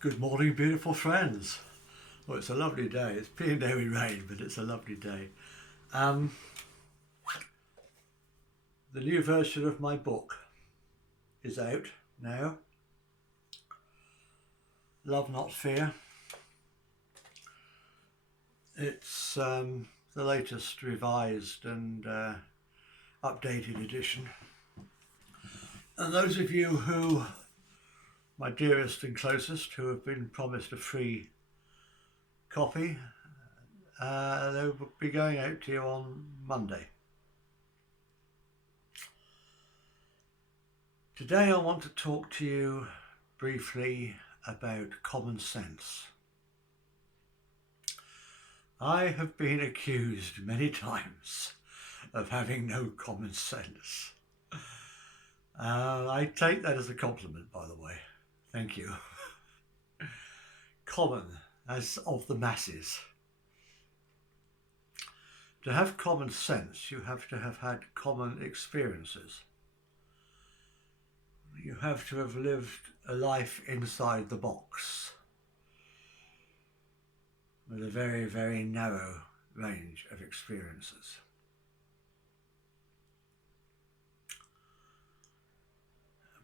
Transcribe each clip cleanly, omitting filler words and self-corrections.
Good morning, beautiful friends. Well, it's a lovely day. It's P&O rain, but it's a lovely day. Um, the new version of my book is out now. Love Not Fear. It's the latest revised and updated edition. And those of you who, my dearest and closest, who have been promised a free copy, they will be going out to you on Monday. Today I want to talk to you briefly about common sense. I have been accused many times of having no common sense. I take that as a compliment, by the way. Thank you. Common, as of the masses. To have common sense, you have to have had common experiences. You have to have lived a life inside the box with a very, very narrow range of experiences.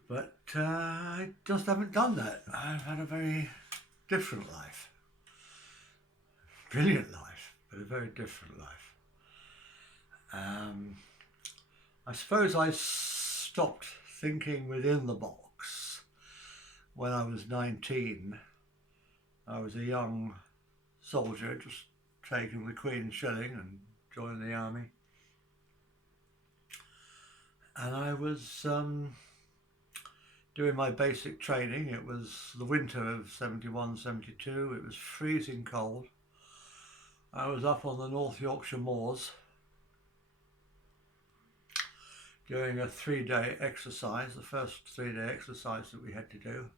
But I just haven't done that. I've had a very different life. Brilliant life, but a very different life. I suppose I stopped thinking within the box when I was 19. I was a young soldier just taking the Queen's shilling and joining the army. And I was doing my basic training. It was the winter of 71, 72. It was freezing cold. I was up on the North Yorkshire moors doing a 3-day exercise, the first 3-day exercise that we had to do.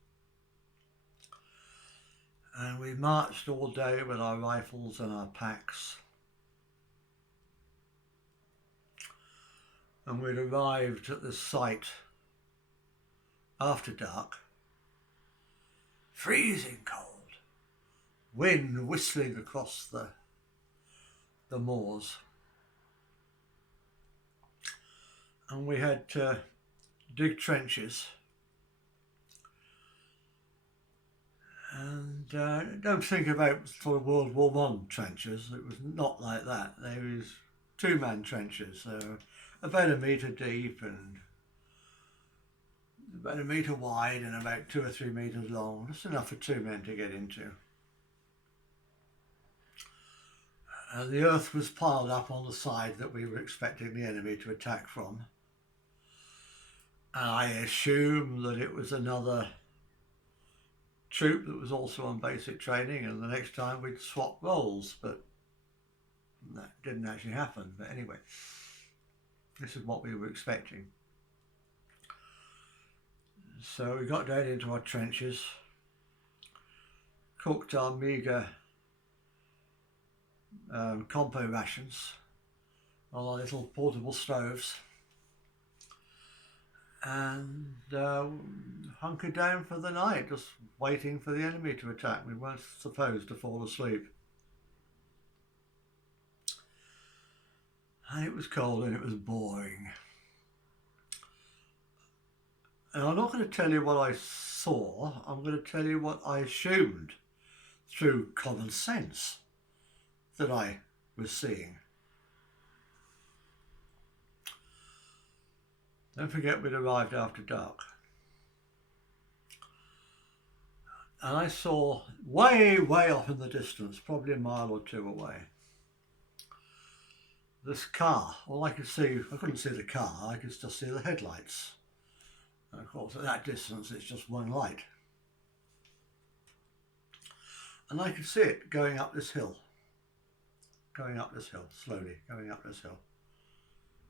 And we marched all day with our rifles and our packs. And we'd arrived at this site after dark, freezing cold, wind whistling across the moors. And we had to dig trenches. And don't think about sort of World War One trenches. It was not like that. There was 2-man trenches, so about 1 metre deep and about 1 metre wide and about 2 or 3 metres long. That's enough for 2 men to get into. And the earth was piled up on the side that we were expecting the enemy to attack from. And I assumed that it was another troop that was also on basic training, and the next time we'd swap roles, but that didn't actually happen. But anyway, this is what we were expecting. So we got down into our trenches, cooked our meagre compo rations on our little portable stoves, and hunkered down for the night, just waiting for the enemy to attack. We weren't supposed to fall asleep. And it was cold and it was boring. And I'm not going to tell you what I saw, I'm going to tell you what I assumed through common sense that I was seeing. Don't forget we'd arrived after dark. And I saw way, way off in the distance, probably 1 mile or 2 away, this car. All I could see, I couldn't see the car, I could just see the headlights. And of course at that distance it's just one light. And I could see it going up this hill, slowly going up this hill.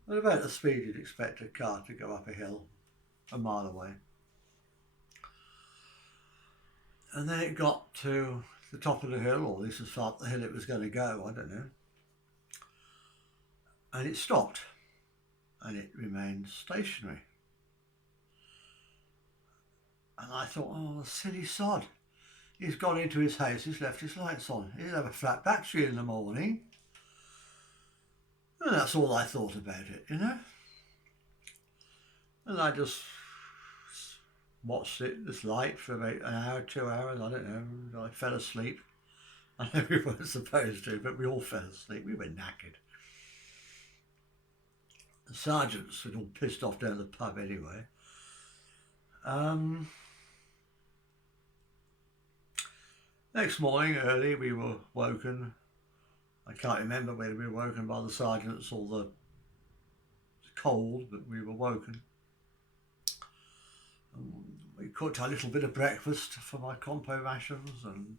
At about the speed you'd expect a car to go up a hill 1 mile away. And then it got to the top of the hill, or at least as far up the hill it was going to go, I don't know. And it stopped, and it remained stationary. And I thought, oh, silly sod, he's gone into his house, he's left his lights on. He'll have a flat battery in the morning. And that's all I thought about it, you know. And I just watched this light for about an hour, 2 hours, I don't know. I fell asleep. I know we weren't supposed to, but we all fell asleep. We were knackered. The sergeants had all pissed off down the pub anyway. Next morning early we were woken. I can't remember whether we were woken by the sergeants or the cold, but we were woken. We cooked a little bit of breakfast for my compo rations and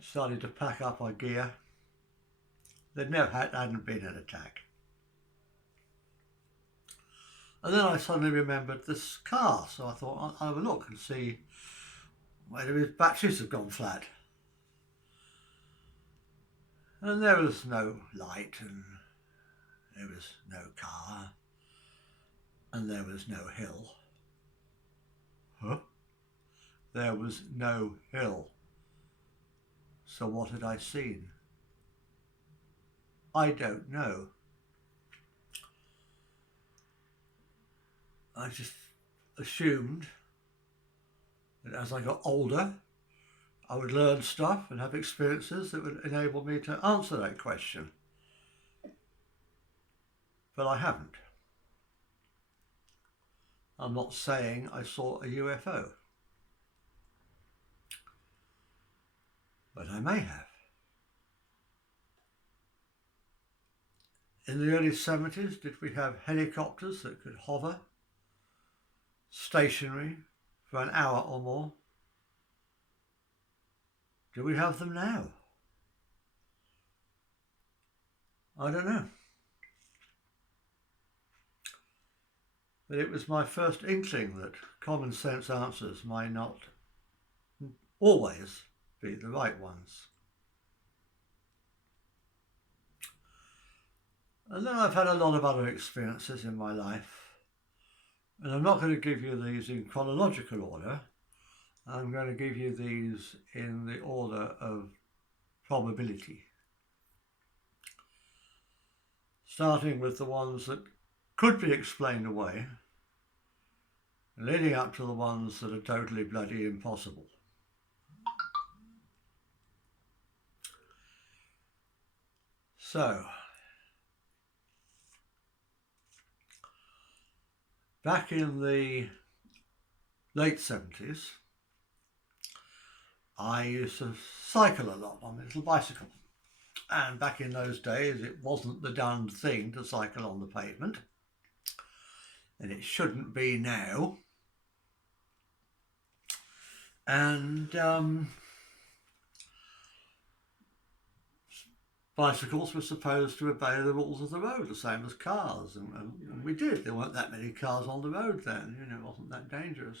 started to pack up our gear. Hadn't been an attack. And then I suddenly remembered this car, so I thought I'll have a look and see whether his batteries had gone flat. And there was no light, and there was no car, and there was no hill. Huh? There was no hill. So what had I seen? I don't know. I just assumed that as I got older, I would learn stuff and have experiences that would enable me to answer that question. But I haven't. I'm not saying I saw a UFO. But I may have. In the early 70s, did we have helicopters that could hover stationary for an hour or more? Do we have them now? I don't know. But it was my first inkling that common sense answers might not always be the right ones. And then I've had a lot of other experiences in my life. And I'm not going to give you these in chronological order. I'm going to give you these in the order of probability. Starting with the ones that could be explained away, and leading up to the ones that are totally bloody impossible. So, back in the late 70s, I used to cycle a lot on my little bicycle. And back in those days, it wasn't the done thing to cycle on the pavement. And it shouldn't be now. And bicycles were supposed to obey the rules of the road, the same as cars. And we did. There weren't that many cars on the road then. You know, it wasn't that dangerous.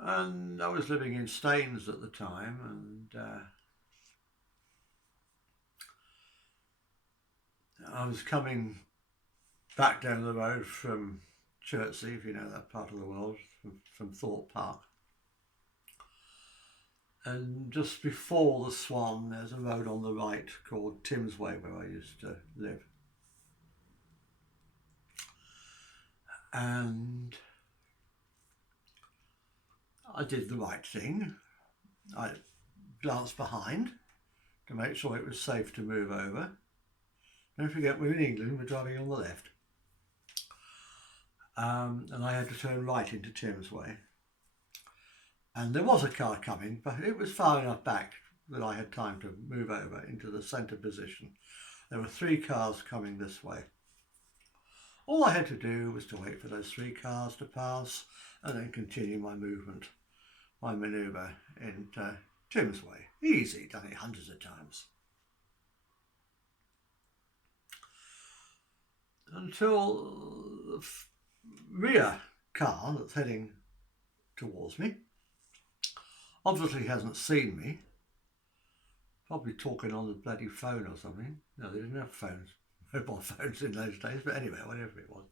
And I was living in Staines at the time, and I was coming back down the road from Chertsey, if you know that part of the world, from Thorpe Park. And just before the Swan, there's a road on the right called Tim's Way, where I used to live. And I did the right thing. I glanced behind to make sure it was safe to move over. Don't forget, we're in England, we're driving on the left. And I had to turn right into Tim's Way. And there was a car coming, but it was far enough back that I had time to move over into the centre position. There were 3 cars coming this way. All I had to do was to wait for those 3 cars to pass and then continue my movement, my manoeuvre into Tim's Way. Easy, done it hundreds of times. Until the rear car that's heading towards me obviously hasn't seen me. Probably talking on the bloody phone or something. No, they didn't have phones, mobile phones in those days, but anyway, whatever it was.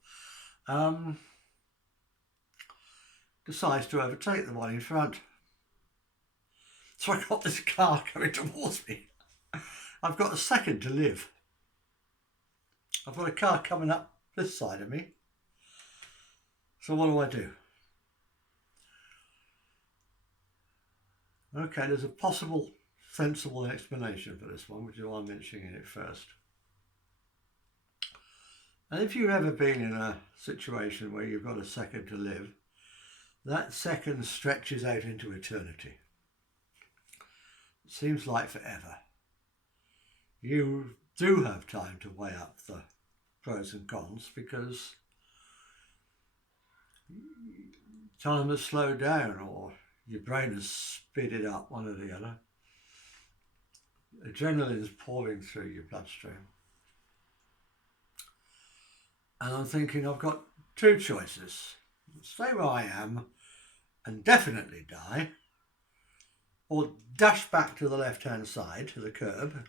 decides to overtake the one in front. So I got this car coming towards me. I've got a second to live. I've got a car coming up this side of me. So what do? Okay, there's a possible sensible explanation for this one, which is why I'm mentioning it first. And if you've ever been in a situation where you've got a second to live, that second stretches out into eternity. It seems like forever. You do have time to weigh up the pros and cons because time has slowed down or your brain has speeded up, one or the other. Adrenaline is pouring through your bloodstream. And I'm thinking I've got two choices. Stay where I am and definitely die, or dash back to the left-hand side to the curb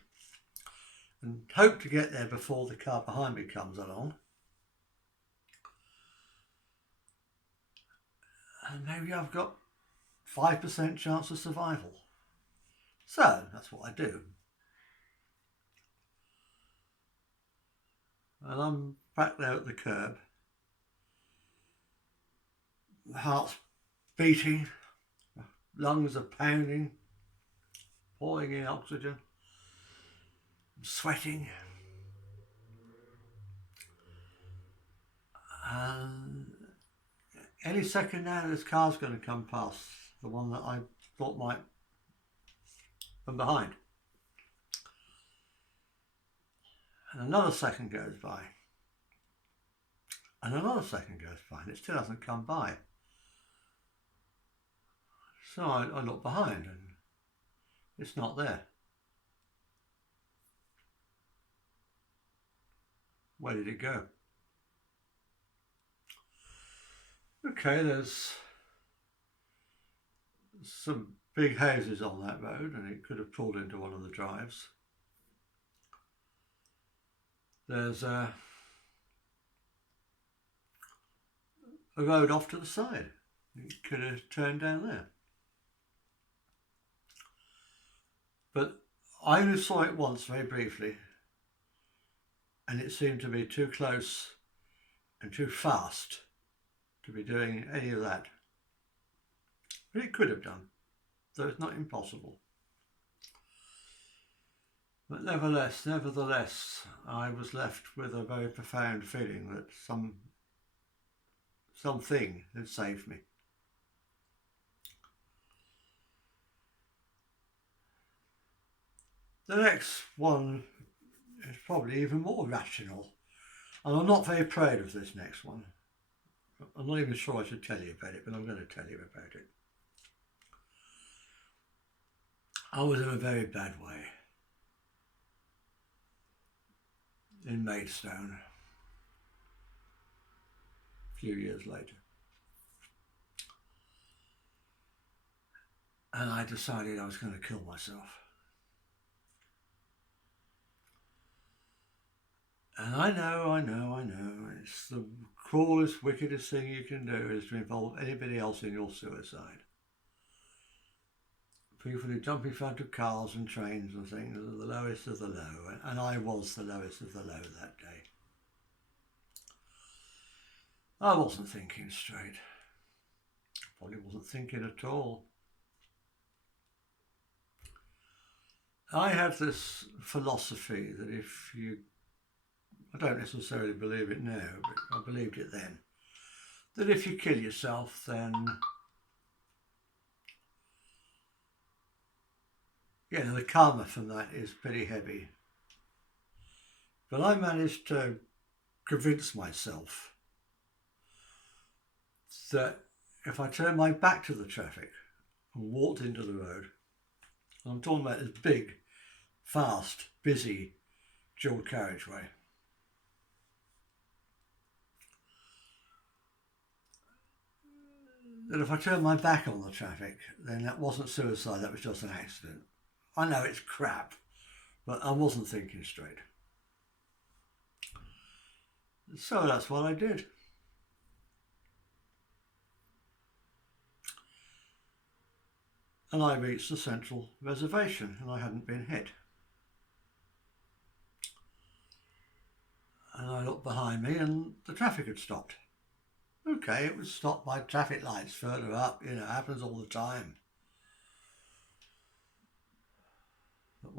and hope to get there before the car behind me comes along. And maybe I've got 5% chance of survival. So that's what I do. And I'm back there at the curb. The heart's beating, lungs are pounding, pouring in oxygen, I'm sweating. And any second now this car's going to come past, the one that I thought might come behind. And another second goes by. And another second goes by and it still hasn't come by. So I look behind and it's not there. Where did it go? Okay, there's some big houses on that road and it could have pulled into one of the drives. There's a road off to the side. It could have turned down there. But I only saw it once very briefly and it seemed to be too close and too fast to be doing any of that. But it could have done, though it's not impossible. But nevertheless, I was left with a very profound feeling that something had saved me. The next one is probably even more rational, and I'm not very proud of this next one. I'm not even sure I should tell you about it, but I'm going to tell you about it. I was in a very bad way in Maidstone a few years later. And I decided I was going to kill myself. And I know, it's the cruelest, wickedest thing you can do is to involve anybody else in your suicide. People who jump in front of cars and trains and things are the lowest of the low, and I was the lowest of the low that day. I wasn't thinking straight. Probably wasn't thinking at all. I have this philosophy that if you, I don't necessarily believe it now, but I believed it then, that if you kill yourself, then the karma from that is pretty heavy. But I managed to convince myself that if I turned my back to the traffic and walked into the road, and I'm talking about this big, fast, busy dual carriageway, that if I turned my back on the traffic, then that wasn't suicide, that was just an accident. I know it's crap, but I wasn't thinking straight. So that's what I did. and I reached the central reservation and I hadn't been hit. And I looked behind me and the traffic had stopped. Okay, it was stopped by traffic lights further up, you know, it happens all the time. But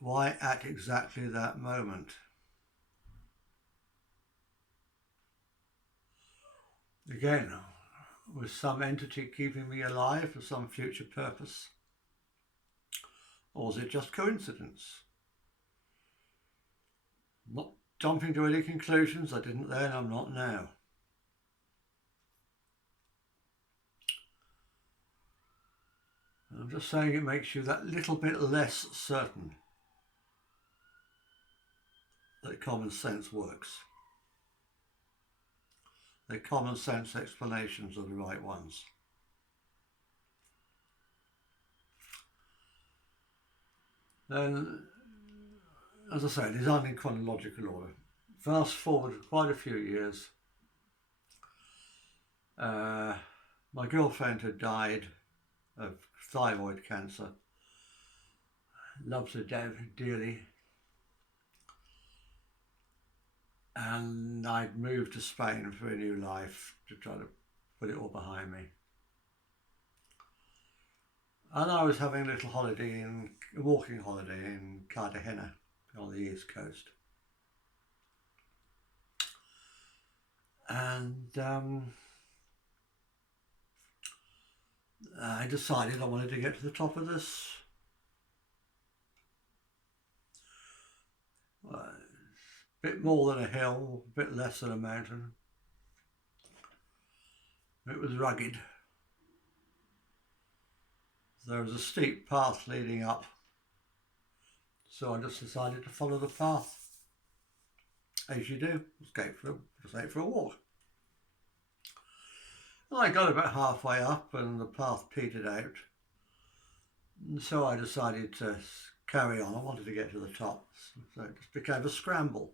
why at exactly that moment? Again, was some entity keeping me alive for some future purpose? Or was it just coincidence? I'm not jumping to any conclusions. I didn't then, I'm not now. I'm just saying it makes you that little bit less certain that common sense works. The common sense explanations are the right ones. Then, as I say, it is done in chronological order. Fast forward quite a few years. My girlfriend had died of thyroid cancer. Loves her dearly. And I'd moved to Spain for a new life to try to put it all behind me. And I was having a little holiday, a walking holiday in Cartagena on the east coast. And I decided I wanted to get to the top of this bit more than a hill, a bit less than a mountain. It was rugged. There was a steep path leading up, so I just decided to follow the path, as you do, just out for a walk. And I got about halfway up and the path petered out, and so I decided to carry on. I wanted to get to the top, so it just became a scramble.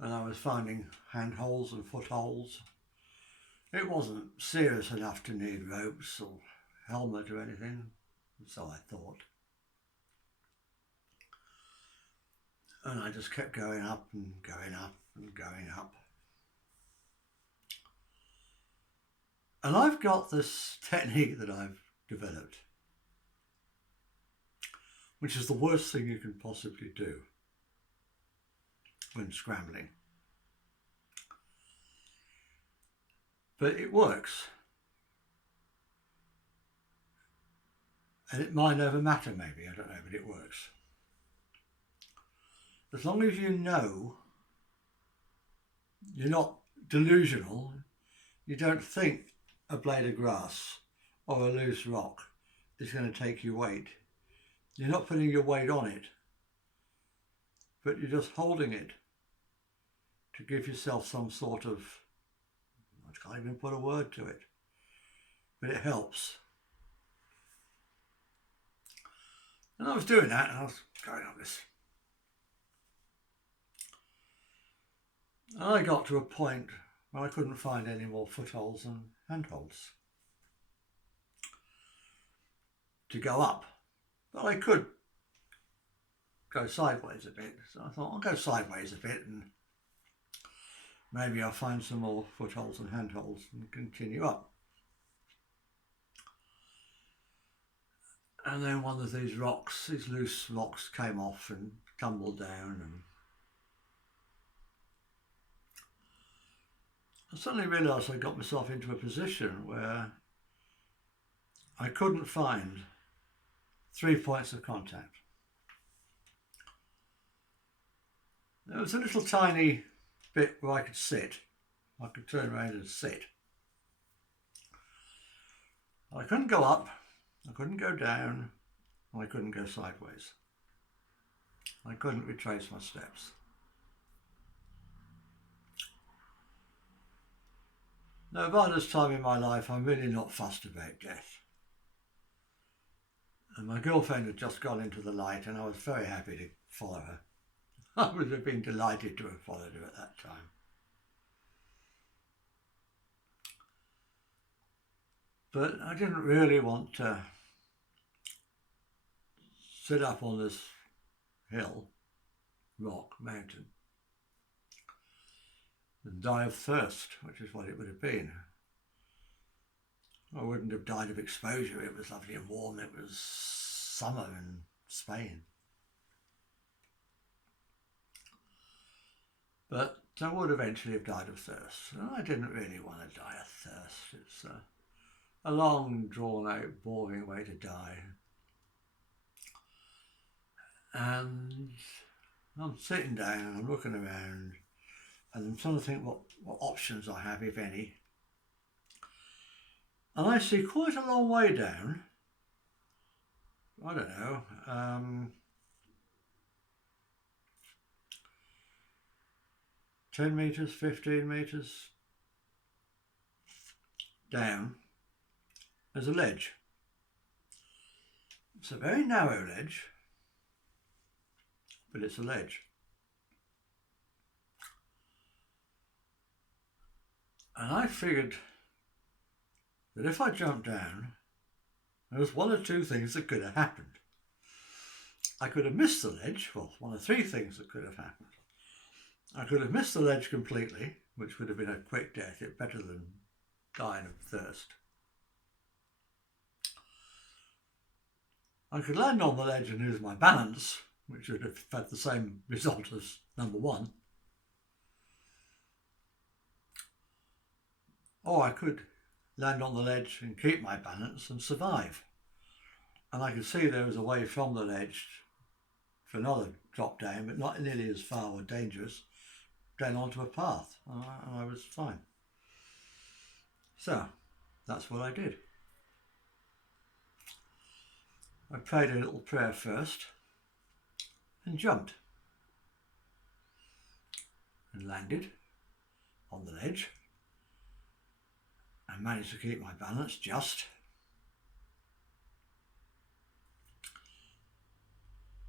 And I was finding handholds and footholds. It wasn't serious enough to need ropes or helmet or anything, so I thought. And I just kept going up and going up and going up. And I've got this technique that I've developed, which is the worst thing you can possibly do when scrambling. But it works. And it might never matter, maybe, I don't know, but it works. As long as you know you're not delusional, you don't think a blade of grass or a loose rock is going to take your weight. You're not putting your weight on it, but you're just holding it to give yourself some sort of, I can't even put a word to it, but it helps. And I was doing that and I was going on this. And I got to a point where I couldn't find any more footholds and handholds to go up. But I could go sideways a bit. So I thought I'll go sideways a bit and maybe I'll find some more footholds and handholds and continue up. And then one of these rocks, these loose rocks, came off and tumbled down, and I suddenly realised I got myself into a position where I couldn't find 3 points of contact. There was a little tiny bit where I could sit. I could turn around and sit. I couldn't go up, I couldn't go down, and I couldn't go sideways. I couldn't retrace my steps. Now, by this time in my life, I'm really not fussed about death. And my girlfriend had just gone into the light, and I was very happy to follow her. I would have been delighted to have followed her at that time. But I didn't really want to sit up on this hill, rock, mountain, and die of thirst, which is what it would have been. I wouldn't have died of exposure. It was lovely and warm. It was summer in Spain. But I would eventually have died of thirst. And I didn't really want to die of thirst. It's a long, drawn-out, boring way to die. And I'm sitting down and I'm looking around and I'm trying to think what options I have, if any. And I see quite a long way down, I don't know, 10 metres, 15 metres down, there's a ledge. It's a very narrow ledge, but it's a ledge. And I figured that if I jumped down, there was one or two things that could have happened. I could have missed the ledge, well, one of three things that could have happened. I could have missed the ledge completely, which would have been a quick death, it's better than dying of thirst. I could land on the ledge and lose my balance, which would have had the same result as number one. Or I could land on the ledge and keep my balance and survive. And I could see there was a way from the ledge for another drop down, but not nearly as far or dangerous, down onto a path. And I was fine. So that's what I did. I prayed a little prayer first and jumped and landed on the ledge. I managed to keep my balance just.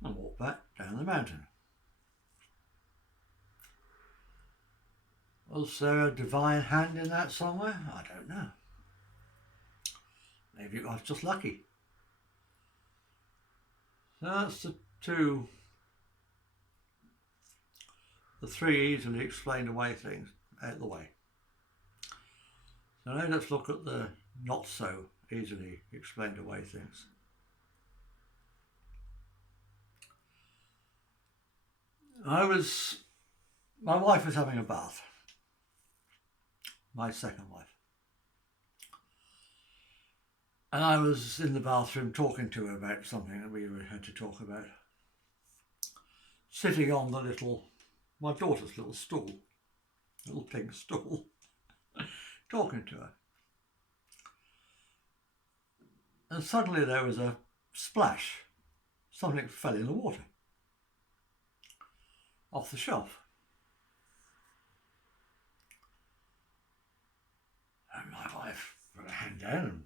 And walked back down the mountain. Was there a divine hand in that somewhere? I don't know. Maybe I was just lucky. So that's the three easily explained away things out of the way. So now let's look at the not so easily explained away things. My wife was having a bath. My second wife. And I was in the bathroom talking to her about something that we had to talk about. Sitting on my daughter's little stool, little pink stool, talking to her. And suddenly there was a splash. Something fell in the water. Off the shelf. And my wife put her hand down and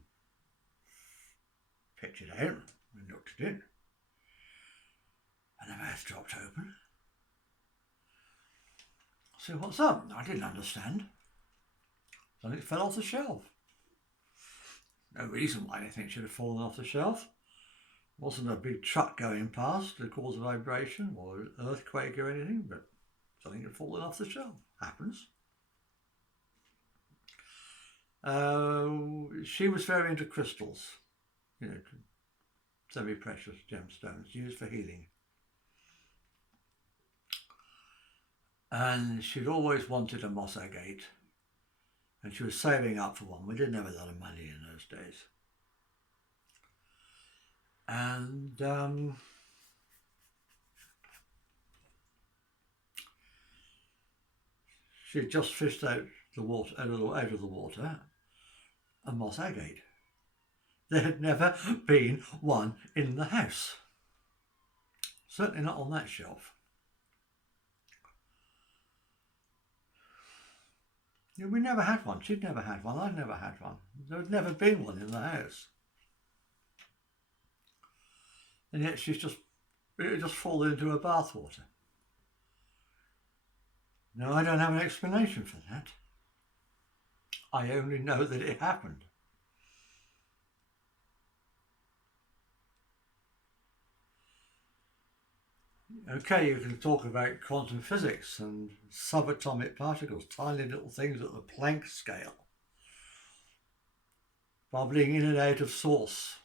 picked it out and looked at it. And her mouth dropped open. I said, "What's up?" I didn't understand. Something fell off the shelf. No reason why anything should have fallen off the shelf. It wasn't a big truck going past to cause a vibration or an earthquake or anything, but something had fallen off the shelf. Happens. She was very into crystals, semi-precious gemstones used for healing. And she'd always wanted a moss agate, and she was saving up for one. We didn't have a lot of money in those days. And she had just fished out the water, out of the water, a moss agate. There had never been one in the house. Certainly not on that shelf. We never had one. She'd never had one. I'd never had one. There had never been one in the house. And yet it just fallen into her bathwater. No, I don't have an explanation for that. I only know that it happened. Okay, you can talk about quantum physics and subatomic particles, tiny little things at the Planck scale, bubbling in and out of source,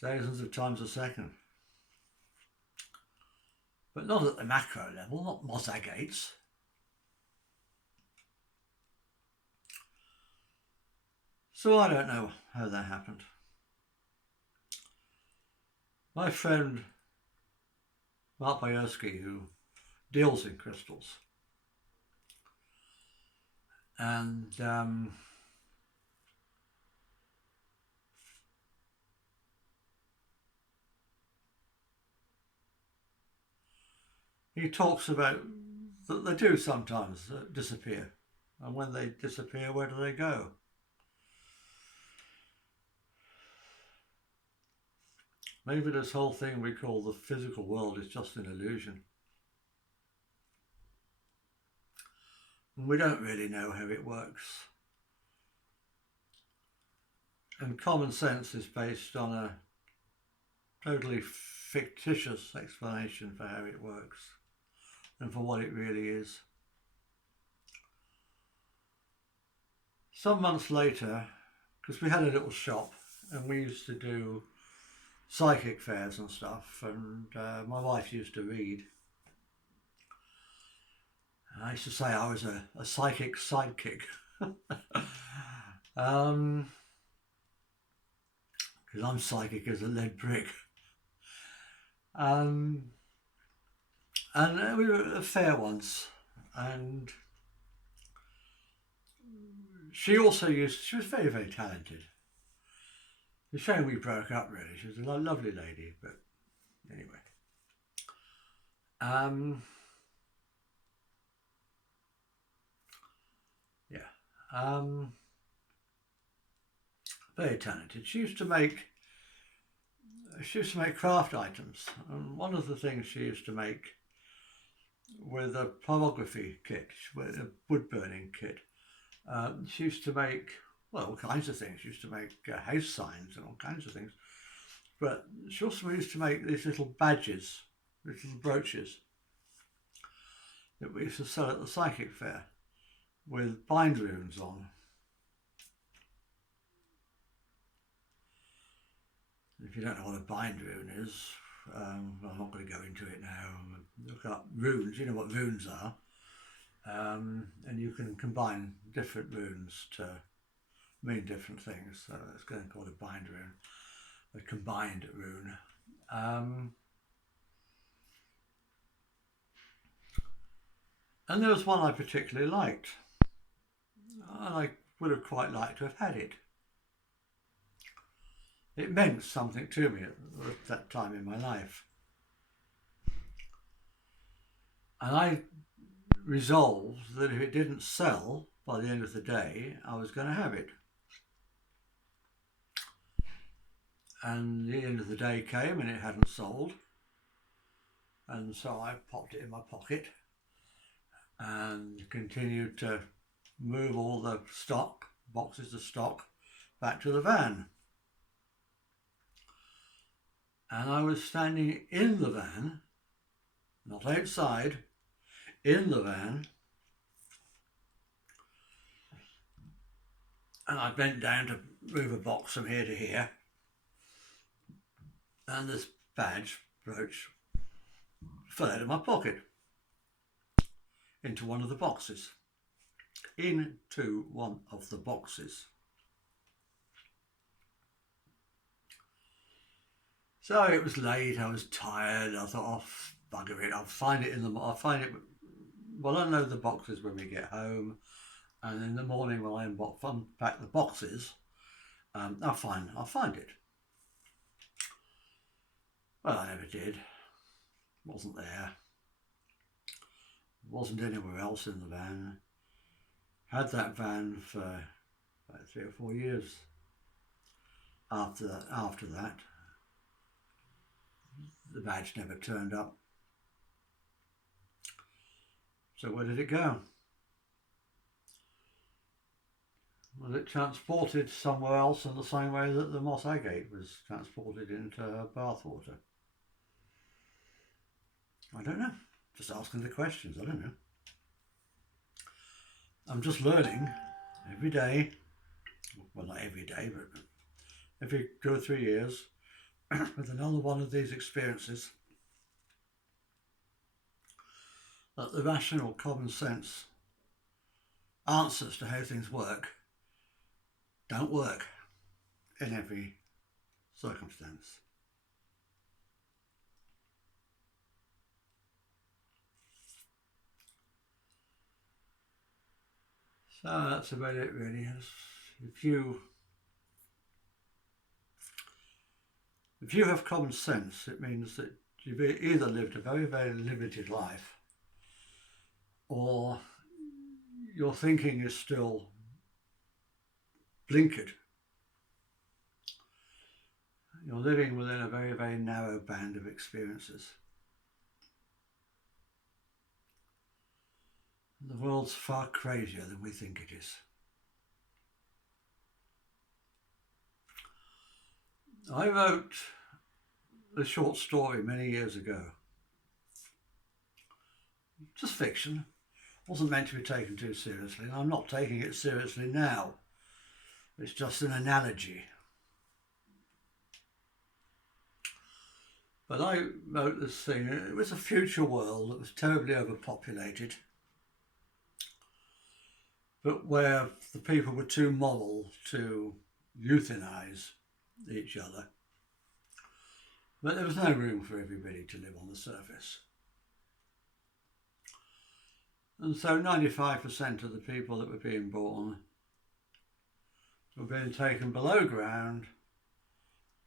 thousands of times a second. But not at the macro level, not Mossagates. So I don't know how that happened. My friend Mark Bayersky, who deals in crystals, and he talks about that they do sometimes disappear. And when they disappear, where do they go? Maybe this whole thing we call the physical world is just an illusion. And we don't really know how it works. And common sense is based on a totally fictitious explanation for how it works and for what it really is. Some months later, because we had a little shop and we used to do psychic fairs and stuff, and my wife used to read. And I used to say I was a psychic sidekick. Because I'm psychic as a lead brick. And we were at a fair once, and she was very, very talented. It's a shame we broke up, really. She was a lovely lady, but anyway. Very talented. She used to make craft items, and one of the things she used to make with a pyrography kit, with a wood burning kit, she used to make, well, all kinds of things. She used to make house signs and all kinds of things, but she also used to make these little badges, these little brooches that we used to sell at the psychic fair with bind runes on. If you don't know what a bind rune is, I'm not going to go into it now. Look up runes, you know what runes are. And you can combine different runes to mean different things. So it's going to call it a bind rune, a combined rune. And there was one I particularly liked. And I would have quite liked to have had it. It meant something to me at that time in my life. And I resolved that if it didn't sell by the end of the day, I was going to have it. And the end of the day came and it hadn't sold. And so I popped it in my pocket and continued to move all the stock, boxes of stock, back to the van. And I was standing in the van, not outside, in the van. And I bent down to move a box from here to here. And this brooch, fell out of my pocket into one of the boxes. Into one of the boxes. So it was late, I was tired, I thought, oh, bugger it, I'll find it, well, I know the boxes when we get home, and in the morning when I unpack the boxes, I'll find it. Well, I never did. Wasn't there. Wasn't anywhere else in the van. Had that van for about 3 or 4 years after that. The badge never turned up. So where did it go? Was it transported somewhere else in the same way that the moss agate was transported into her bathwater? I don't know. Just asking the questions. I don't know. I'm just learning every day. Well, not every day, but every 2 or 3 years with another one of these experiences, that the rational common sense answers to how things work don't work in every circumstance. So that's about it really. If you have common sense, it means that you've either lived a very, very limited life, or your thinking is still blinkered. You're living within a very, very narrow band of experiences. The world's far crazier than we think it is. I wrote a short story many years ago. Just fiction. Wasn't meant to be taken too seriously, and I'm not taking it seriously now. It's just an analogy. But I wrote this thing. It was a future world that was terribly overpopulated, but where the people were too moral to euthanize each other. But there was no room for everybody to live on the surface. And so 95% of the people that were being born were being taken below ground,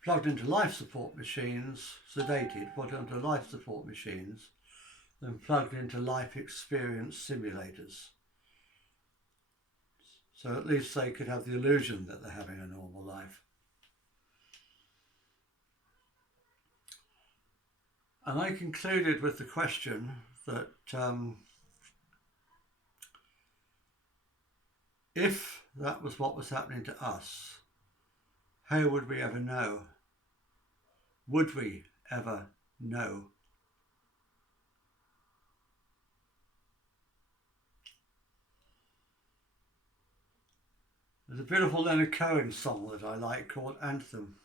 plugged into life support machines, sedated, put onto life support machines, then plugged into life experience simulators. So at least they could have the illusion that they're having a normal life. And I concluded with the question that if that was what was happening to us, how would we ever know? Would we ever know? There's a beautiful Leonard Cohen song that I like called Anthem.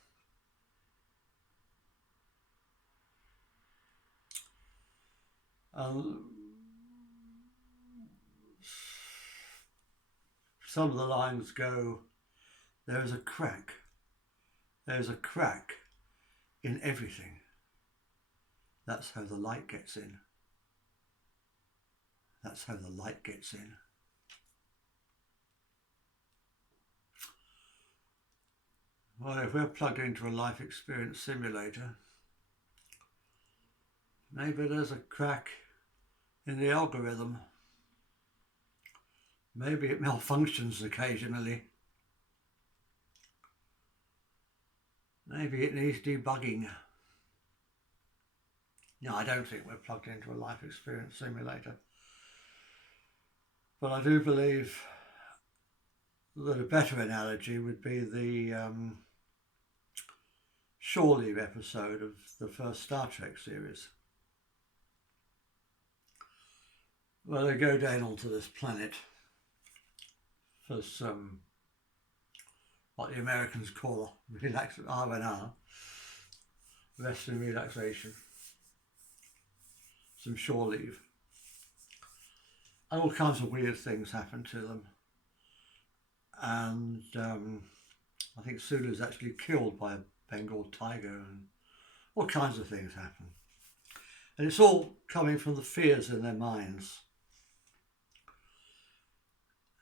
Some of the lines go, there is a crack in everything. That's how the light gets in. That's how the light gets in. Well, if we're plugged into a life experience simulator, maybe there's a crack in the algorithm. Maybe it malfunctions occasionally. Maybe it needs debugging. No, I don't think we're plugged into a life experience simulator. But I do believe that a better analogy would be the shore leave episode of the first Star Trek series, where they go down onto this planet for some, what the Americans call R&R, rest and relaxation, some shore leave. And all kinds of weird things happen to them. And I think Sulu's actually killed by a Bengal tiger, and all kinds of things happen. And it's all coming from the fears in their minds.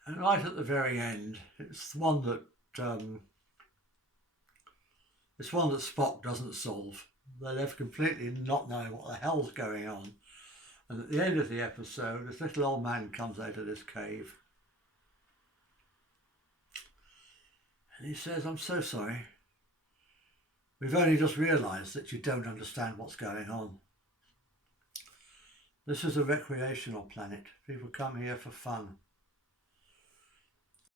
And right at the very end, it's one that Spock doesn't solve. They're left completely not knowing what the hell's going on. And at the end of the episode, this little old man comes out of this cave. And he says, I'm so sorry. We've only just realised that you don't understand what's going on. This is a recreational planet. People come here for fun.